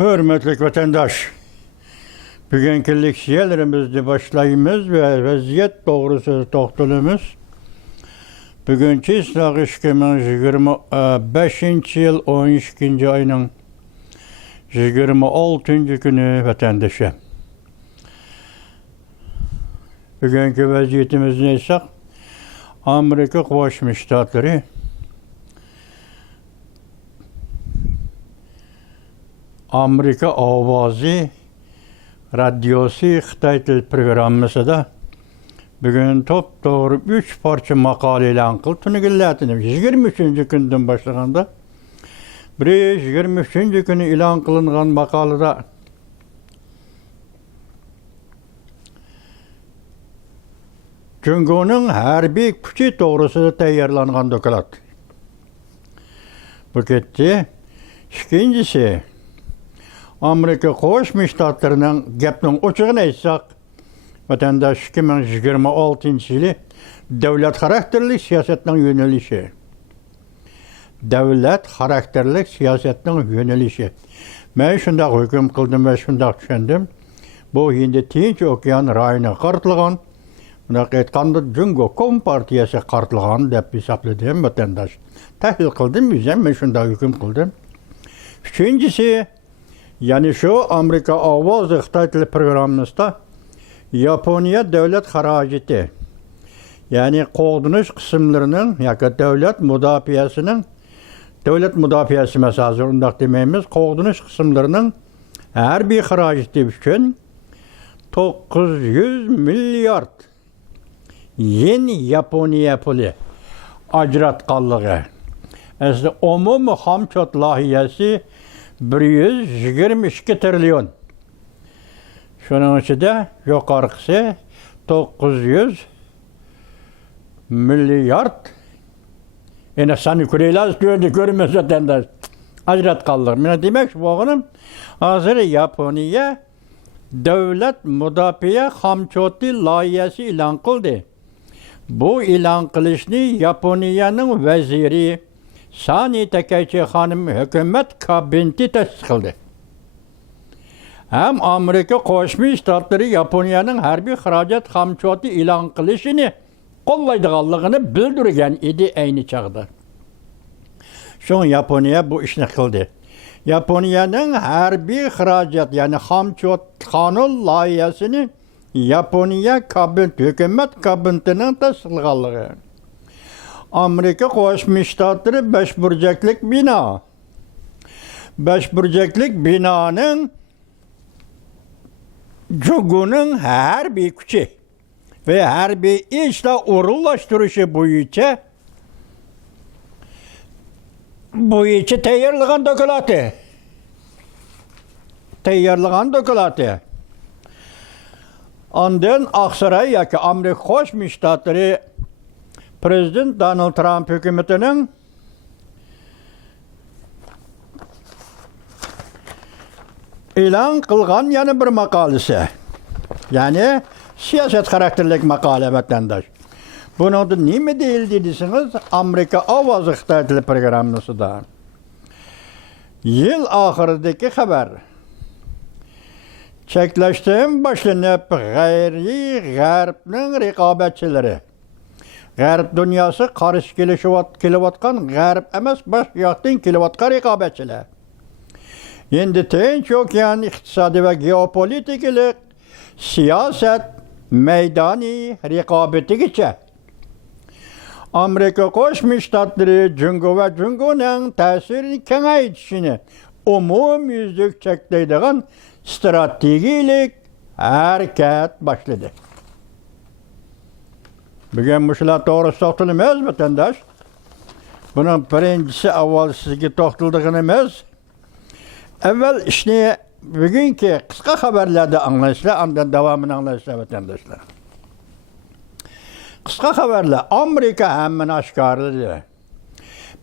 Hürmetli vatandaş, bugünkü leksiyalarımızda başlayımız ve vaziyet doğrusu toxtalımız. Bugünkü ıslaq 2025 yıl 12. ayının 26. günü vatandaşa. Bugünkü vaziyetimiz neyse, Amerika Birleşmiş Ştatları Amerika Avazı Radyosu Xitay Dil Programması da bugün top doğru 3 parça makale ilan kıldı. Tünügülletini 23. günden başlaganda bir 23. günü ilan kılıngan makalada Cüngünün hərbi küçü doğrusu tayarlangan dokulat. Bu gitti. İkincisi, Amerika Birleşmiş Ştatlarının gepinin uçuğunu etsek, vatandaş 2026 yılı devlet karakterli siyasetin yönelişi. Devlet karakterli siyasetin yönelişi. Ben şunda hüküm kıldım ve şunda düşündüm. Bu hindi Tinç Okyan rayına kartılgan, buna aytganda Cüngo Kompartiyası kartılgan dep hesapladım vatandaş. Tahlil kıldım, ben şunda hüküm kıldım. Üçüncüsü, yani şu Amerika Avaz Xitay Dil Programımızda Japonya devlet haraceti, yani qoğdunuş kısımlarının, yani devlet müdafiası mesajı ondaq demeyimiz, qoğdunuş kısımlarının her bir haraceti üçün 900 milyard yen Japonya pulu ajratqanlığı. Aslında umum hamçot layihesi 122 trilyon. Şunun içinde yukarısı 900 milyard. Yine sani kureyler görmez zaten de ajrat kalır. Ne demek bu oğlum? Hazır Japonya devlet müdafiye hamçoti layihesi ilan kıldı. Bu ilan kılışını Japonya'nın veziri Sani Takaichi Hanım hükümet kabineti tasdikladı. Hem Amerika Birleşmiş Ştatları Japonya'nın harbi haracat hamçoti ilan kılışını kollaydıqanlığını bildirgen idi aynı çağda. Şun Japonya bu işini kıldı. Japonya'nın harbi haracat yani hamçot kanun layihesini Japonya hükümet kabinetinin tasdikladığı. Amerika Birleşmiş Ştatları 5 burcaklık bina. 5 burcaklık binanın Cüngünün her bir küçü ve her bir işle uğurlaştırışı bu içi tayarlıgan dokulatı. Ondan Aksaray ya ki Amerika Birleşmiş Ştatları Prezident Donald Trump hükümetinin ilan kılgan yani bir makalesi. Yani siyaset karakterlik makale vatandaş. Bunun da nime değil dediyseniz Amerika Avaz Xitay Dil Programı'nı da. Yıl ahırındaki haber. Çekleştiğim başlanıp gayri Garb'nin rekabetçileri. Garip dünyası karış kilovatkan garip emes baş yaktin kilovatka rekabetçiler. Şimdi Tinç Okyan iktisadi ve geopolitikili siyaset meydani rekabeti geçe. Amerika Birleşmiş Ştatları Cüngo ve Cüngo'nun tesirini kengaytişini umum yüzlük çekleydiğin stratejilik hareket başladı. Bugün bu şeyler doğrusu toxtalımız vatandaş. Bunun birincisi avval sizge toxtaldığınımız. Evvel işte bugünkü kısa haberlerde anlaşılan, ondan devamını anlaşılan vatandaşlar. Kısa haberler Amerika hemen aşkarladı.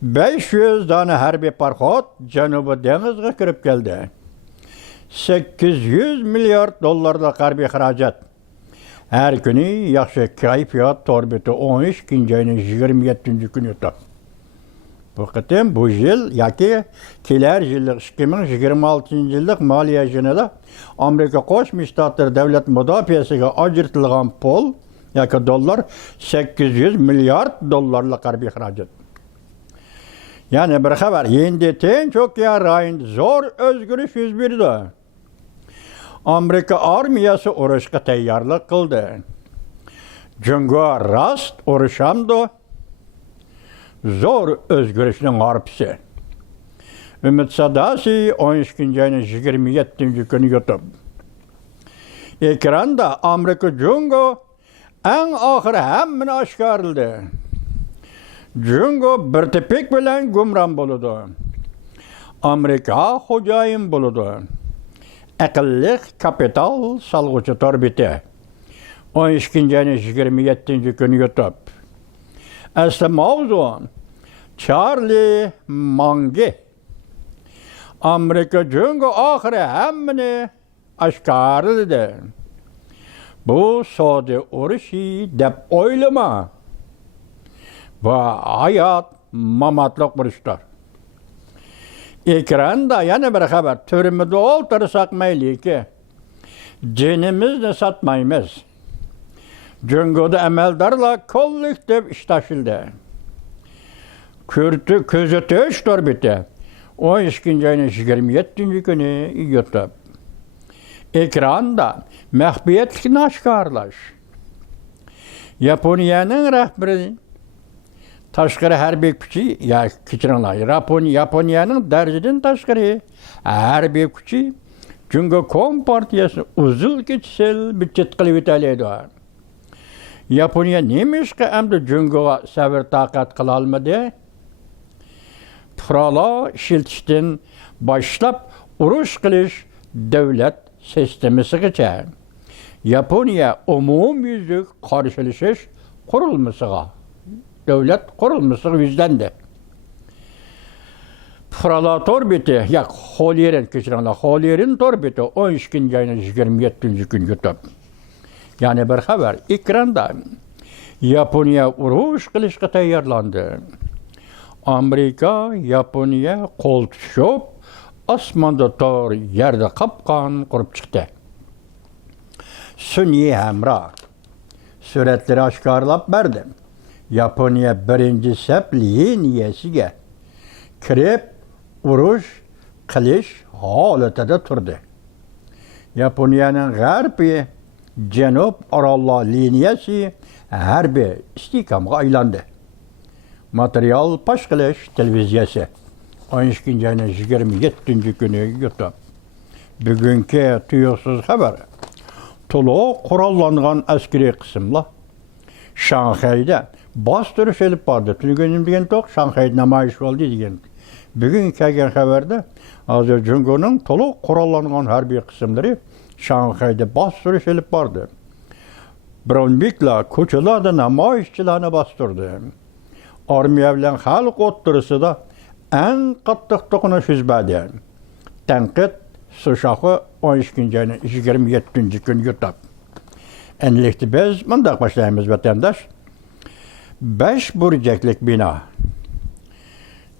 500 tane harbi parxod Janubi Deniz'e kirib geldi. 800 milyar dollarlık harbi haracat. Her günü yaxşı kayfiyat torbeti 13 ayının 27. günü. Bu qitim bu yıl yoki kelar yillik 2026 yillik moliya yilida Amerika Qo'shma Shtatlar davlat mudofaasiga ajratilgan pul yoki dollar 800 milliard dollarlik harbiy xarajat. Yani bir xabar, endi Tinch okean rayonida zo'r o'zgarish yuz berdi. Amerika armiyasi urushga tayyorlik qildi. Jungo rast urushamdi. Zo'r o'zgarishning arpisi. Ümit Sadasi 12 ayının 27 günü YouTube. Ekranda Amerika Jungo en ahırı hemmini aşkarıldı. Jungo bir tepek bilen gumran buludu. Amerika hocayın buludu. Akıllık kapital salgıcı torbiti. 12 ayının 27 günü YouTube. Aslı mavzu Charlie Mangi. Amerika Jungo ahire hemmini aşkarlıdı. Bu Saudi uruşi dep oylama. Bu hayat mamatlık buruşlar. Ekranda yana bir haber. Türümüde oltırsak meyli ki cinimizni satmaymiz. Jungo'da emeldarla kollektif iş taşıldı. Közötüş torbiti. 12 ayının 27 günü YouTube. Ekranda mehbiyetlikini aşkarlaş. Japonya'nın rehberi taşkırı harbiy kuchi, ya kichiringlar, Yaponiyaning darjidan tashqari harbiy kuchi Jungo Kompartiyasi uzil kechsil bichit qilib o'talaydi. Yaponiya nemishqa endi Jungoga sabr taqat qila olmadi. Purala ishlatishdan boshlab urush qilish davlat sistemasigacha Yaponiya umumyuzlik qarshilashish qurilmasiga davlat qurilmasiga yuzlandi. Purala torbiti, ya Xolirin kechiringlar, Xolirin torbiti 12 ayının 27 gün YouTube. Yani bir haber ekranda Yaponiya urush qilishga tayyorlandi. Amerika Yaponiya qo'l tushib osmonda tor yerda qopqon qurib chiqdi. Sun'iy hamroh suratları oshkorlab berdi. Yaponiya birinchi sap liniyasiga kirib urush qilish holatida turdi. Yaponiyaning g'arbiy Janub orollar liniyasi harbiy istiqomga aylandi. Material pash qilish televiziyasi 12 ayının 27 günü YouTube. Bugünkü tuyuqsiz xabar. To'liq qurollangan askeri qismlar Shanxayda bostirish olib bordi. Tuganim degan to'q Shanxayda namoyish bo'ldi degan. Bugun kelgan xabarda hozir Jungoning to'liq qurollangan harbiy qismlari Shanxayda bostirish olib bordi. Bronviklar ko'chalarda namoyishchilarni bostirdi. Armiya bilan xalq o'ttirisida eng qattiq to'qnash yuz berdi. Tanqid Suşağı 12 ayının 27 gün YouTube. Enlikti biz mındak başlayımız vatandaş. 5 burcaklık bina.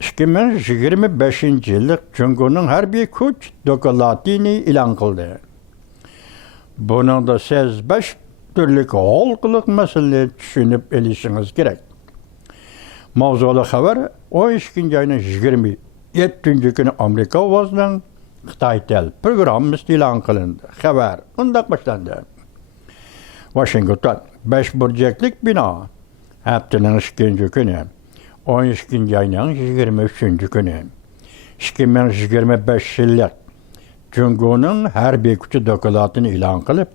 2025 yıllık Jungo'nun harbiy kuch dokulatini ilan kıldı. Bunun da siz 5 türlük halkılık mesele düşünüp elişiniz gerek. Mavzulu haber 12 ayının 27 günü Amerika ovasının Xitoy tel programımız ilan qilindi. Xabar undaq başlandı. Washington 5 burcaklık bina. Haftanın 2. günü 12 ayının 23 günü 2025 yıllık Jungo'nun harbiy kuchi dokulatini ilan qilib,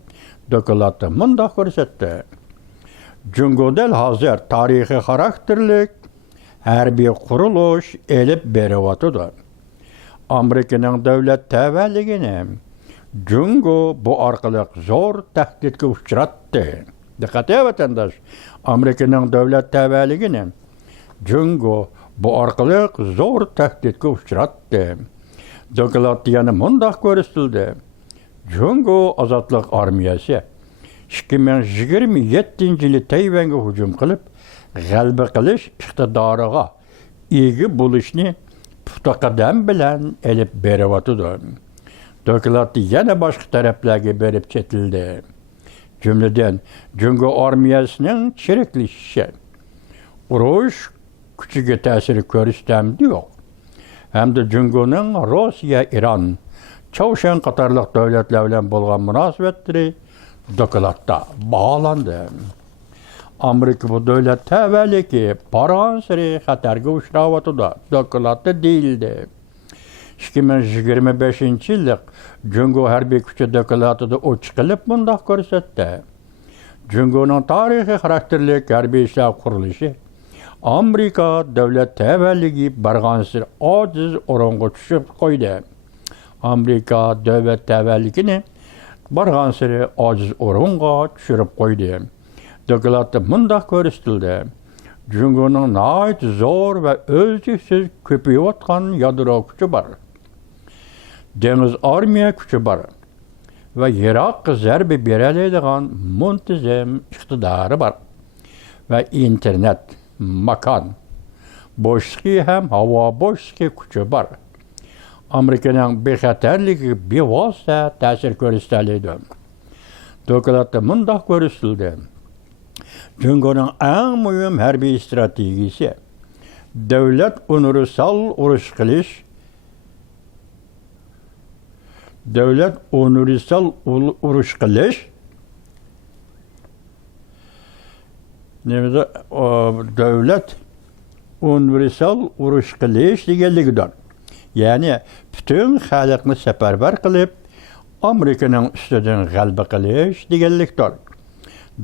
dokulatda mundaq ko'rsatdi. Jungo'da hozir tarixiy xarakterlik harbiy qurilish elib beryapti. Amerika'nın devlet teveligini Jungo bu arkalık zor tehditke uçrattı. Dikkat et vatandaş, Amerika'nın devlet teveligini Jungo bu arkalık zor tehditke uçrattı. Dokulatyanı mundaq görüstüldü. Jungo Azatlık Armiyası 2027 yılı Tayvan'a hücum kılıp, g'alba qilish iqtidoriga igi buluşni puhtaqadam bilen elip berivatıdı. Doklatı yana başka taraflarga berip çetildi. Cümleden Cungo armiyasının çirikleşişi. Uruş küçüge tesiri körüstemdi yok. Hem de Cungo'nun Rusya, İran, Çavuşan qatarlıq devletlerle bolğan münasibetleri doklatda bağlandı. Amerika bu devlet təvəli ki, paransırı xəterge uçravatıda doklatda değildi. 2025 yıllık Cungo hərbi küçü doklatıda o çıkılıp bundaq görsetdi. Cungo'nun tarihi karakterlik hərbi işler kuruluşu Amerika devlet təvəlligi barğansır aciz oranğa düşüp koydu. Amerika devlet təvəlligini barğansırı aciz oranğa düşürüp koydu. Doklatda mundaq görüstüldü. Cungo'nun ait zor ve ölçüsüz köpüyüp atkan yadro küçü var. Deniz armiya küçü var. Ve Irak zerbi bereleydiğen muntizem iktidarı var. Ve internet, makan, boşluğu hem hava boşluğu küçü var. Amerika'nın bexaterligi bir vasıta tesir görüstəliydi. Doklatda mundaq görüstüldü. Cungo'nun en mühim hərbi stratejisi devlet universal uruş qilish, devlet universal uruş qilish, devlet universal uruş qilish deganligidir. Yani bütün xalqni seferber qilib, Amerika'nın üstüden g'alaba qilish deganlikdir.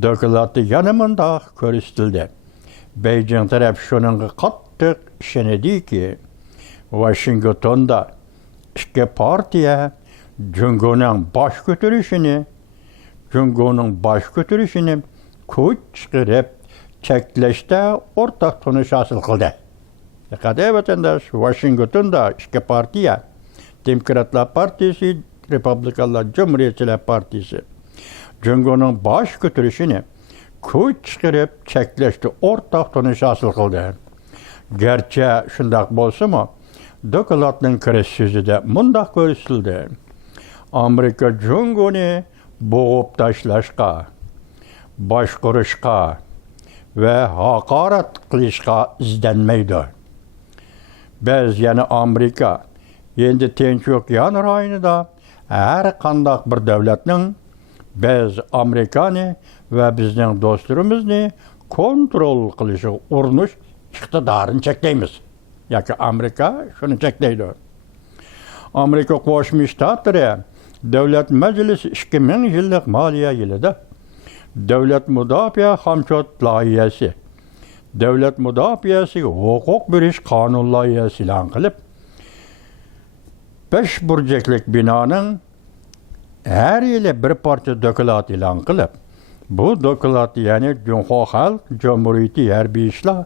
Doklatı yanımında körüstüldü. Beijing taraf şunun qattiq işenedi ki, Washington'da iki partiya Cungo'nun baş götürüşünü kuch çıkarıp çekleşte ortak tunuş asıl kıldı. Kadar vatandaş Washington'da iki partiya, Demokratlar Partisi, Republikanlar Cumhuriyetçiler Partisi, Cungo'nun baş götürüşünü kuch çıkarıp çekleşti ortak tunuş asıl kıldı. Gerçi şundak bolsa mı, Doklat'ın kriz sözü de mundaq görüstüldü. Amerika Cungo'nu boğup taşlaşqa, başquruşqa ve hakaret qilishqa izlenmeydi. Biz yani Amerika, endi Tinch okean rayonida her qandaq bir devletning biz Amerikani ve bizning dostlarimizni kontrol qilishi urinish iqtidorini cheklaymiz. Yoki Amerika shuni cheklaydi. Amerika Qo'shma Shtatlari Davlat Majlisi 2000 yillik moliya yilida Davlat mudofaa hamshot loyihasi, Davlat mudofaasiga huquq berish qonun loyihasi e'lon qilib, 5 burchaklik binoning her yili bir parcha doklad e'lon qilib, bu doklad yani Cungo Xalq Cumhuriyeti harbiy ishlar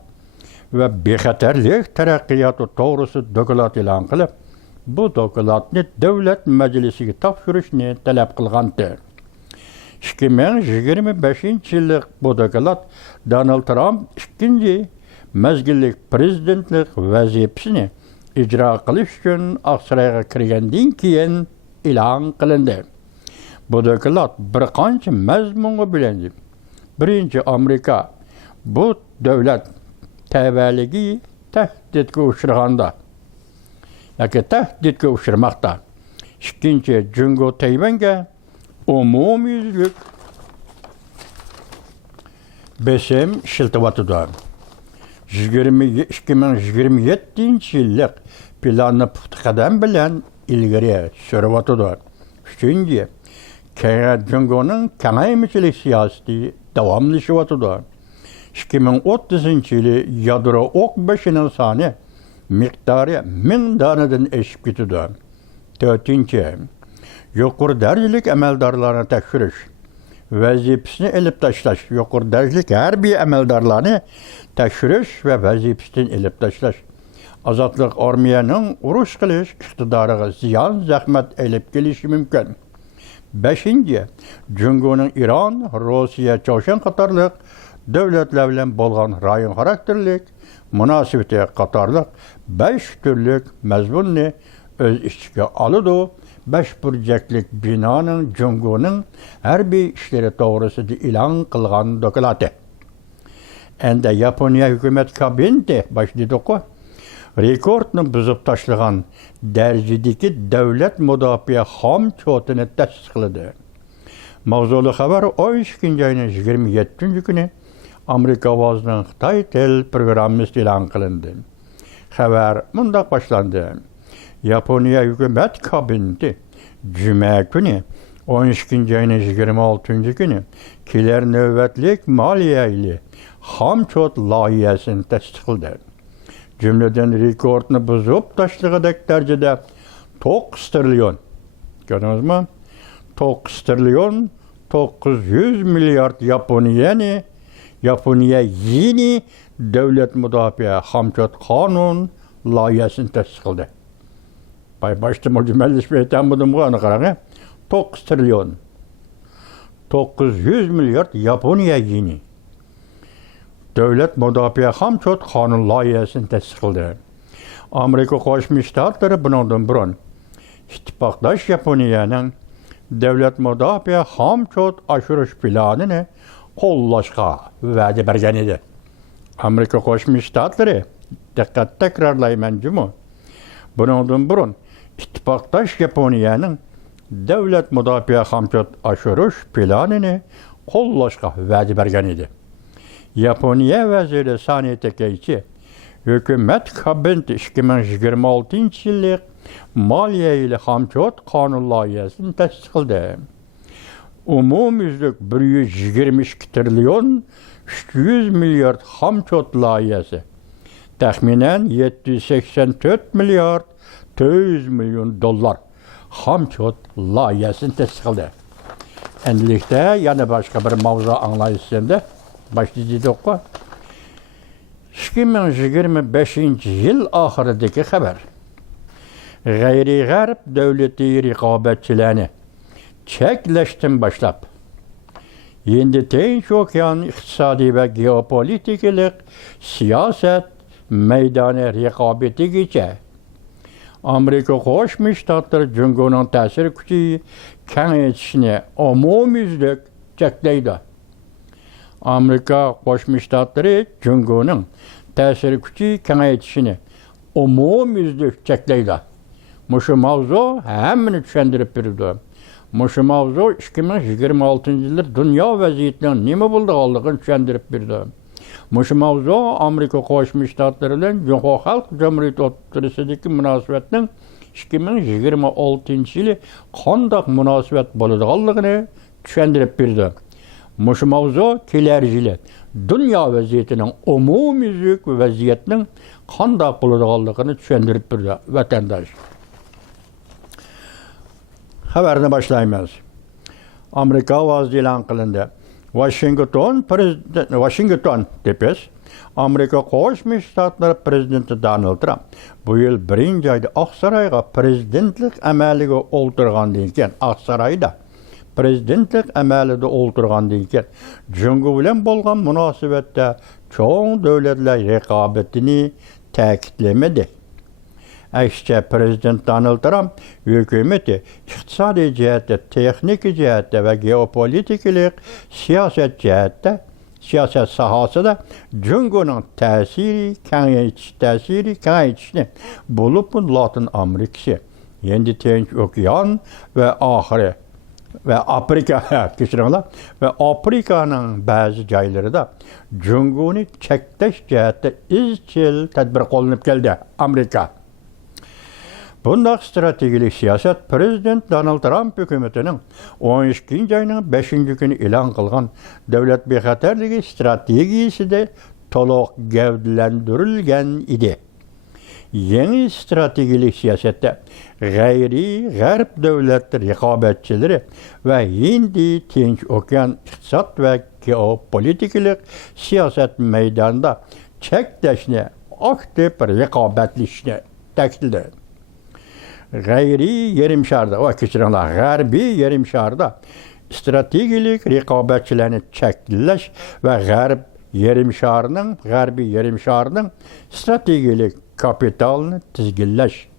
ve bexatarlik taraqqiyoti to'g'risida doklad e'lon qilib, bu dokladni Davlat Majlisiga topshirishni talab qilgandi. 2025 yillik bu doklad Donald Trump ikkinchi mezgillik prezidentlik vazifasini icra qilish uchun Oqsaroyga kirgandan keyin e'lon qilindi. Bu doklad bir qancha mazmunga bo'linadi. Birinchi, Amerika bu davlat tavalligi tahdidga uchraganda yoki tahdidga uchramoqda. Ikkinchi, Cungo Tayvanga umumyuzlik besim ishiltiyotidir. 2027 yillik planni puxta qadam bilan ilgari suryotidir. Uchinchi, Cungo'nun kengaymichilik siyosati davomlashyapti. 2030 yili yadro o'q beshining soni miqdori 1000 donadan oshib ketdi. To'rtinchi, yuqori darajalik amaldorlarni tekshirish, vazifasini elib tashlash, yuqori darajalik harbiy amaldorlarni tekshirish ve vazifasidan elib tashlash. Ozodlik armiyaning urush qilish iqtidoriga ziyon zahmat elib kelishi mumkin. 5. Cungo'nun İran, Rusya, Çavuşan qatorliq davlatlar bilan bo'lgan rayon xarakterlik münasibeti qatarlıq 5 türlük məzmunni öz içkiga alıdı. 5 burcaklik binanın Cungo'nun harbiy işleri to'g'risida e'lon qilgan doklati. Endi Yaponiya hukumat kabineti başlaydı-ku, rekordni buzib tashlagan darajadagi davlat mudofaa xomchotini tasdiqladi. Mavzuli xabar 12 ayning 27-kuni Amerika ovozining Xitoy til programmasida e'lon qilindi. Xabar mundaq boshlandi. Yaponiya hukumat kabineti Cuma günü 12 ayının 26 günü keler növbetlik maliye ile xomchot loyihasini tasdiqladi. Cümleden rekordni buzib tashlagandek darajada 9 trilyon. Gördünüz mü? 9 trilyon 900 milyard Yaponiya yeni devlet müdafaa xomchot qonun loyihasini tasdiqladi. Başta meclismeyten bunu bana kararı 9 trilyon 900 milyar Yaponiya yeni devlet müdafaa xomchot qonun loyihasini tasdiqladi. Amerika Qo'shma Shtatlari bundan burun ittifoqdosh Yaponiyaning devlet müdafaa xomchot oshirish planini qo'llashga va'da bergan edi. Amerika Qo'shma Shtatlari diqqat takrorlayman jumu. Bundan burun ittifoqdosh Yaponiyaning davlat mudofaa xomchot oshirish planini qo'llashga va'da bergan edi. Yaponiya vaziri Sani Takaichi hukumat kabineti 2026-yillik moliya ile xomchot qonun loyihasini tasdiqladi. Umumyuzlik 122 trilyon 300 milyard xomchot loyihasi taxminan 784 milyard 400 milyon dollar xomchot loyihasini tasdiqladi. Endilikda yana boshqa bir mavzu anglayishsanda başlayacağıq. 2025-yil oxiridagi xabar. G'ayri-g'arb davlati raqobatchilarni cheklashdan boshlab endi Tinch okean iqtisodiy va geopolitik siyosat maydoni raqobatigacha Amerika Qo'shma Shtatlari Jungoning ta'sir kuchini kengaytirishni umumyuzlik cheklaydi. Amerika Qo'shma Shtatlari Jungoning ta'sir kuchini kengaytirishni umumyuzlik cheklaydi. Mushu mavzu hammani tushuntirib berdi. Mushu mavzu 2026-yilda dunyo vaziyatining nima bo'lganligini tushuntirib berdi. Mushu mavzu Amerika Qo'shma Shtatlari bilan Jumhur Xalq Jamhuriyati o'rtasidagi munosabatning 2026-yili qanday munosabat bo'ladiganligini tushuntirib berdi. Mushu mavzu kelar yili dunyo vaziyatining umumyuzlik vaziyatining qanday bo'ladiganligini tushuntirib berdi vatandosh. Xabarni boshlaymiz. Amerika ovozi e'lon qilindi. Washington tepes Amerika Qo'shma Shtatlari prezidenti Donald Trump bu yil 1-oyda Oqsaroyga prezidentlik amaliga o'ltirgandan keyin prezidentlik amalida o'ltirgandan keyin Jungo bilan bo'lgan munosabatda cho'ng davlatlar raqobatini ta'kidlamadi. Aksicha prezident Donald Trump hukumati iqtisodiy jihatda, texnik jihatda va geopolitik siyosat sohasida Jungoning ta'siri kengaytishni bo'lib Latin Amerikasi, endi Tinch okean va Afrikaning ba'zi joylarida Jungoni cheklash jihatda izchil tadbir qo'llanib keldi Amerika. Bunday strategik siyosat prezident Donald Trump hukumatining 12 ayning 5-kuni e'lon qilgan davlat bexatarligi strategiyasida to'liq gavdalantirilgan edi. Yeni strategik siyosatda g'ayri-g'arb davlatlar raqobatchilari va Hindi Tinch okean iqtisod va geopolitik siyosat maydonida cheklashni, aktiv raqobatlashishni ta'kidladi. G'arbiy yarim sharda strategik raqobatchilarni cheklash va g'arb yerim şarının, Garbi yerim şarının stratejilik kapitalını tizginleş.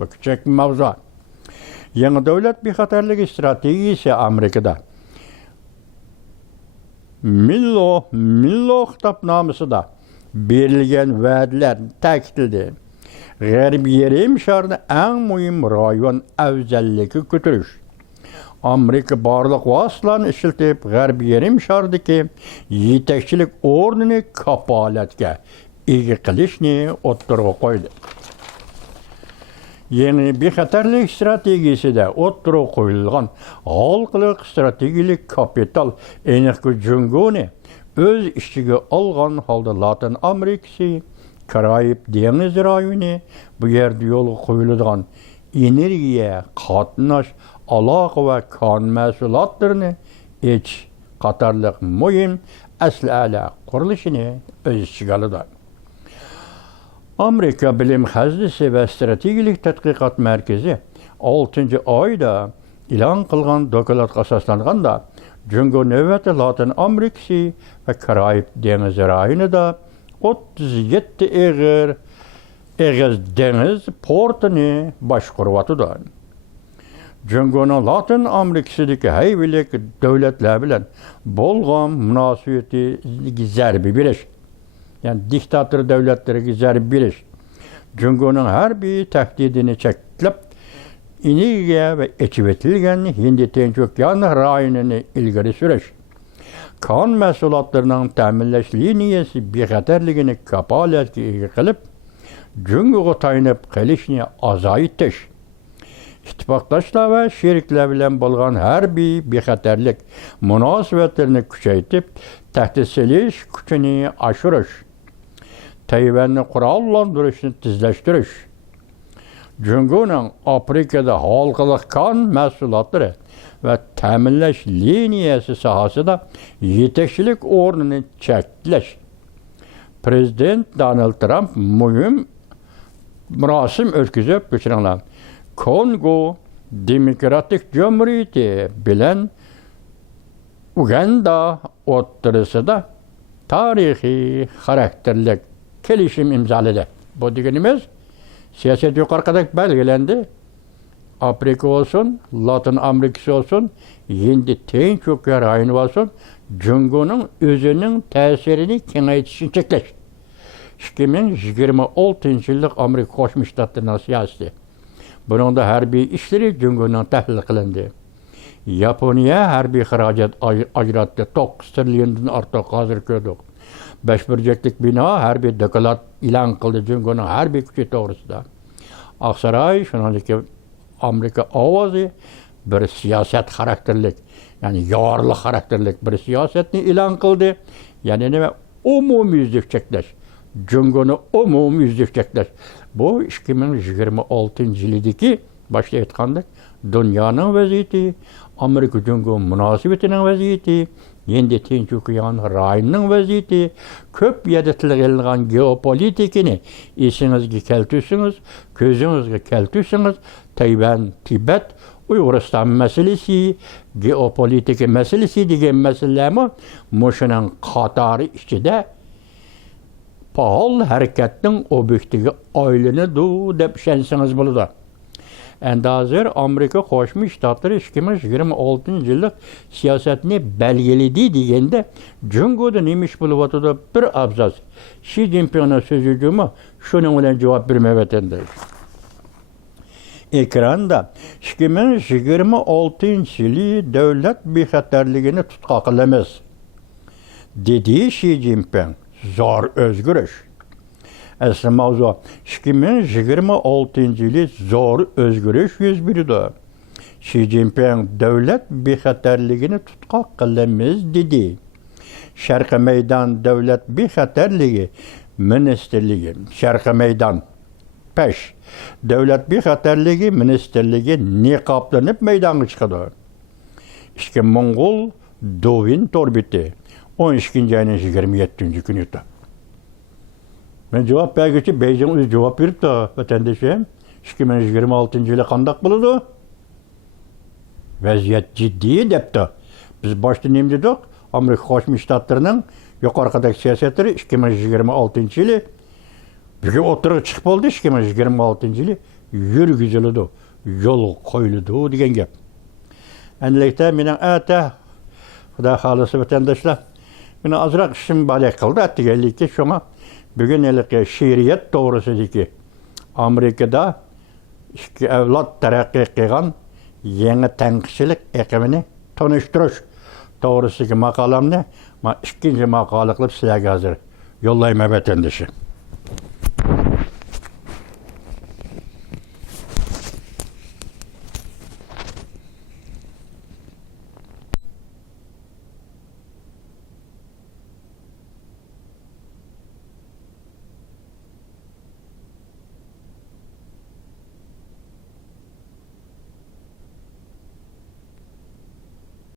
Bu küçük bir mavzu. Yeni devlet bexatarligi stratejisi Amerika'da. Millo kitapnamasida berilgan va'dalar ta'kidladi. Garbi yerim şarını en mühim rayon afzalligi ko'tarish. Amerika barliq vasitalarini ishlatib Garbi yerim sharidagi yetakchilik o'rnini kapolatga ega qilishni o'ttirg'a qo'ydi. Yeni bexatarlik strategiyasida o'ttirg'a qo'yilgan xalqaro strategik kapital aniq Jungoni o'z ichiga olgan holda Latin Amerikasi, Karayib dengiz rayoni, bu yerda yo'lga qo'yiladigan energiya, qatnash, aloqa va kon mahsulotlarini ichish qatorliq muhim aslala qurilishini o'z ichiga oladi. Amerika Bilim Xazinasi va Strategik tadqiqot markazi 6-oyda e'lon qilgan dokladga asoslanganda Jungo navbati Latin Amerikasi va Karayib dengiz rayonida 37 Egiz dengiz portini boshqaryapti. Jungoning Latin Amerikasidagi hayviylik davlatlar bilan bo'lgan munosabatiga zarba berish, ya'ni diktator davlatlarga zarba berish, Jungoning harbiy tahdidini cheklab, energiya va ichib etilgan Hind Tinch okeani rayonini ilgari surish, kon mahsulotlarining ta'minlash liniyasi bexatarligini kapolatga ega qilib, Jungoga tayanib qilishni azaytish, ittifoqdoshlar va sheriklar bilan bo'lgan harbiy bexatarlik munosabatlarini kuchaytirib, tahdid solish kuchini oshirish, Tayvanni qurollantirishni tezlashtirish, Jungoning Afrikada xalqaro kon mahsulotlari va ta'minlash liniyasi sohasida yetakchilik o'rnini cheklash. Prezident Donald Trump muhim marosim o'tkazib ko'chiringlar. Kongo Demokratik Cumhuriyati bilan Uganda o'rtasida tarixiy xarakterli kelishim imzoladi. Bu deganimiz siyosat yuqoriga belgilandi. Afrika olsun, Latin Amerikası olsun, Hind Tinch okeani rayoni olsun, Jungoning o'zining ta'sirini kengaytirishni cheklash. 2026-yillik Amerika Qo'shma Shtatlarining siyosati. Buningda harbiy ishlari Jungoning tahlil qilindi. Yaponiya harbiy xarajat ajratdi. 9 trilliondan ortiq hozir ko'rdik. 5 burchaklik bino harbiy doklad e'lon qildi Jungoning harbiy kuchi to'g'risida. Oqsaroy shuningdek Amerika ovozi bir siyosat xarakterlik, ya'ni yorliq xarakterlik bir siyosatni e'lon qildi. Ya'ni nima? Umumyuzlik cheklash. Jungoni umumyuzlik cheklash. Bu 2026-yildagi boshda aytgandek, dunyoning vaziyati, Amerika Jungo munosabatining vaziyati, Hind Tinch okeani rayonining vaziyati, ko'p yerda tilga geopolitikani esingizga keltirsangiz, ko'zingizga keltirsangiz, Tayvan, Tibet, Uyg'uriston masalasi, geopolitika masalasi degan masalalarni mushuning qatori ichida faol harakatning obyektiga aylanadi deb ishonsangiz bo'ladi. Endi hozir Amerika Qo'shma Shtatlari 2026-yillik siyosatni belgiladi deganda Jungoda nima ish bo'lyotdi bir abzas. Xi Jinpingning so'zigimi shuning bilan javob bermayotgandi. Ekranda 2026-yili davlat bexatarligini tutqa qilamiz, dedi Xi Jinping. Zor o'zgarish. Asli mavzu 2026-yili zor o'zgarish yuz berdi. Xi Jinping davlat bexatarligini tutqa qilamiz dedi. Sharqi maydon davlat bexatarligi ministerligi, Sharqi maydon pesh davlat bexatarligi ministerligi niqoblanib maydonga chiqadi. İşte Mongol Dovin torbiti 12. ayının 27. günü de. Ben cevap vergisi Beycan öz cevap verip de vatandaşım 2026 yılı kandak buludu. Vaziyet ciddi dep de. Biz başta neyim dedik? Amerika Qo'shma Shtatlarining yuqorqidagi siyosatları 2026 yılı bugün oturuğa çıkıp oldu 2026 yılı yürgüzülüdü, yol koyuludu degan gap. Endilikte mening ata Xudo xolisi vatandaşlar meni azroq ishim balik qildi attiganlikka shunga bugun she'riyat to'g'risidagi Amerikada ikki avlod taraqqiy qilgan yangi tanqidchilik aqimini tanishtirish to'g'risidagi maqolamni ikkinchi maqola qilib sizlarga hozir yo'llayman vatandoshlar.